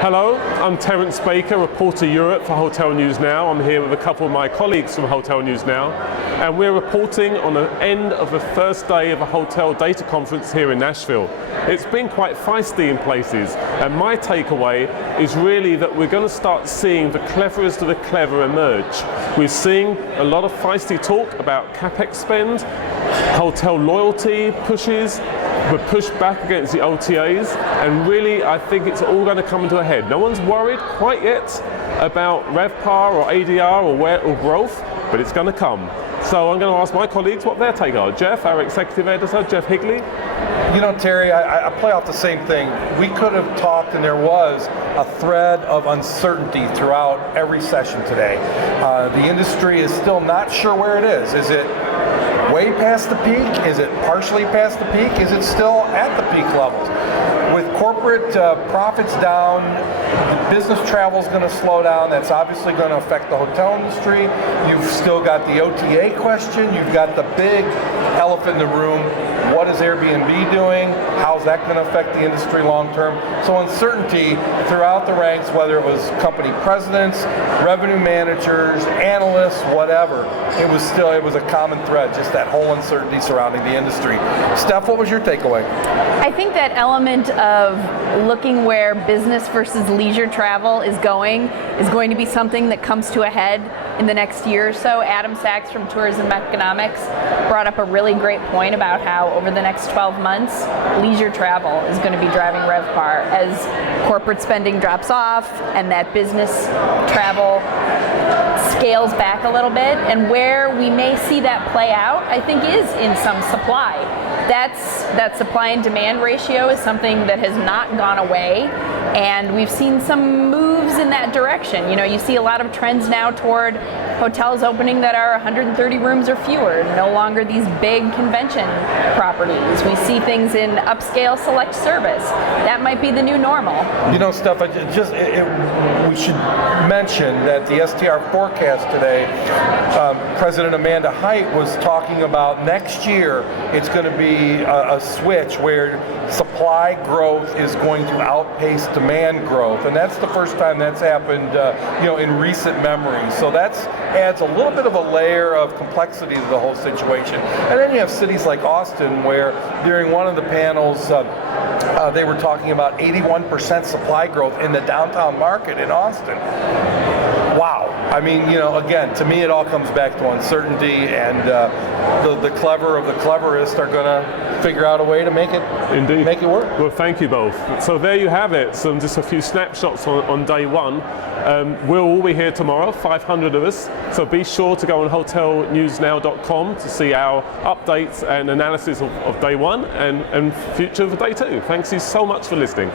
Hello, I'm Terence Baker, reporter Europe for Hotel News Now. I'm here with a couple of my colleagues from Hotel News Now, and we're reporting on the end of the first day of a hotel data conference here in Nashville. It's been quite feisty in places, and my takeaway is really that we're going to start seeing the cleverest of the clever emerge. We're seeing a lot of feisty talk about capex spend, hotel loyalty pushes, the push back against the OTAs, and really I think it's all going to come into a head. No one's worried quite yet about RevPAR or ADR or growth, but it's going to come. So I'm going to ask my colleagues what their take are. Jeff, our executive editor, Jeff Higley. You know, Terry, I play off the same thing. We could have talked, and there was a thread of uncertainty throughout every session today. The industry is still not sure where it is. Is it way past the peak? Is it partially past the peak? Is it still at the peak levels? With corporate profits down, the business travel is going to slow down. That's obviously going to affect the hotel industry. You've still got the OTA question. You've got the big elephant in the room. What is Airbnb doing? How's that going to affect the industry long term? So uncertainty throughout the ranks, whether it was company presidents, revenue managers, analysts, whatever, it was a common thread, just that whole uncertainty surrounding the industry. Steph, what was your takeaway? I think that element of looking where business versus leisure travel is going to be something that comes to a head in the next year or so. Adam Sachs from Tourism Economics brought up a really great point about how over the next 12 months, leisure travel is going to be driving RevPAR as corporate spending drops off and that business travel scales back a little bit. And where we may see that play out, I think, is in some supply. That supply and demand ratio is something that has not gone away, and we've seen some moves in that direction. You know, you see a lot of trends now toward hotels opening that are 130 rooms or fewer, no longer these big convention properties. We see things in upscale select service. That might be the new normal. You know, Steph, we should mention that the STR Forecast today, President Amanda Height was talking about next year it's going to be a switch where supply growth is going to outpace demand growth, and that's the first time that's happened in recent memory. So that adds a little bit of a layer of complexity to the whole situation. And then you have cities like Austin, where during one of the panels they were talking about 81% supply growth in the downtown market in Austin. Wow. I mean, again, to me it all comes back to uncertainty, and the clever of the cleverest are going to figure out a way to make it work. Well, thank you both. So there you have it. Just a few snapshots on day one. We'll all be here tomorrow, 500 of us. So be sure to go on hotelnewsnow.com to see our updates and analysis of day one and future for day two. Thanks you so much for listening.